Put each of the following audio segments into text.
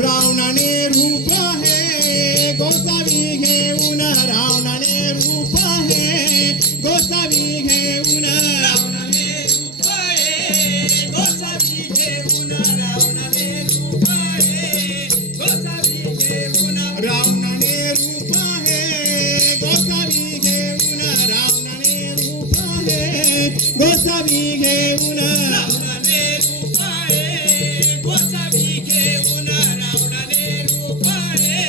रावणाने रूप हे गोसावी घेऊन रावणाने रूप हे गोसावी घेऊन रावणाने रूप हे गोसावी घेऊन रावणाने रूप हे गोसावी घेऊन रावणाने रूप हे गोसावी घेऊन रावणाने रूप हे गोसावी घेऊन रावणाने रूप हे गोसावी घेऊन रावणाने रूप हे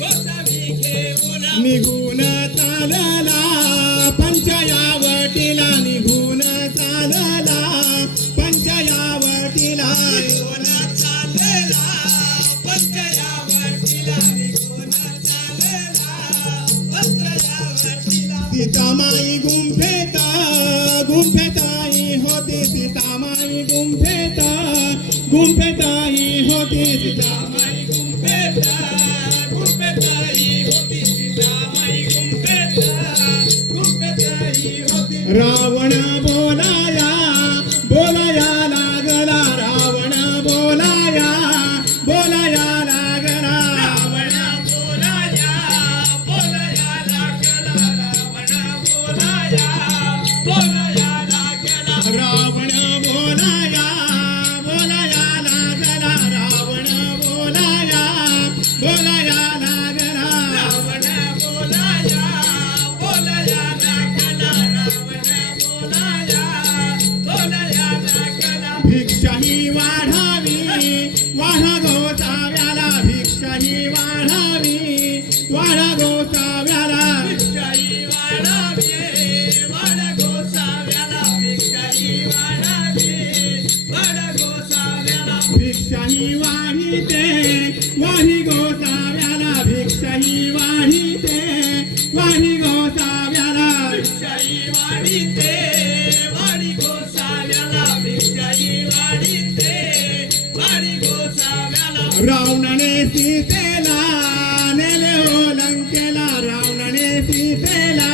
गोसावी घेऊन निघून चालला पंचयावटीला निघून चालला पंचयावटीला निघून चालला पंचयावतीला निघून चालला पंचयावतीला सीतामाई गुंफेत गुंफेताई होती सीतामाई गुंफेत गुंफेताई होती सीतामाई गुंफेत गुंफेताई होती सीतामाई गुंफेत गुंफेताई होती रावण बोलाया बोलाया लागला रावण बोलाया बोलाया लागला रावण बोलाया बोलाया लागला रावण बोलाया बोलाया लागला रावण बोलाया बोलाया लागला रावण बोलाया बोलाया लागला रावण बोलाया बोलाया लागला रावण बोलाया बोलाया लागला भिक्षा ही वाढावी वाढा गोसाव्याला भिक्षा ही वाढावी वाढा गोसाव्याला भिक्षाई वाढावी वाढ गोसाव्याला भिक्षाई वाढावी वाढ गोसाव्याला भिक्षा ही वाढीते वाढी गोसाव्याला भिक्षा ही वाढीते वाढी गोसाव्याला भिक्षाई वाढीते वाढी गोसाव्याला भिक्षाई वाढीते वाढी गोसाव्याला रावणाने सीतेला नेले हो लंकेला रावणाने सीतेला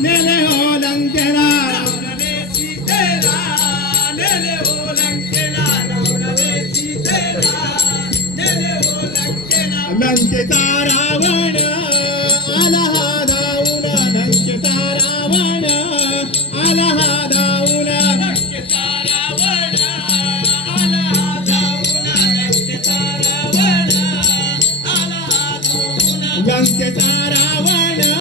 नेले हो लंकेला रावणाने सीतेला नेले हो लंकेला रावणाने सीतेला नेले हो लंकेला लंकेचा रावण आला हा धावून लंकेचा रावण आला हा धावून लंकेचा रावण आला धावून लंकेचा रावण आला धावून लंकेचा रावण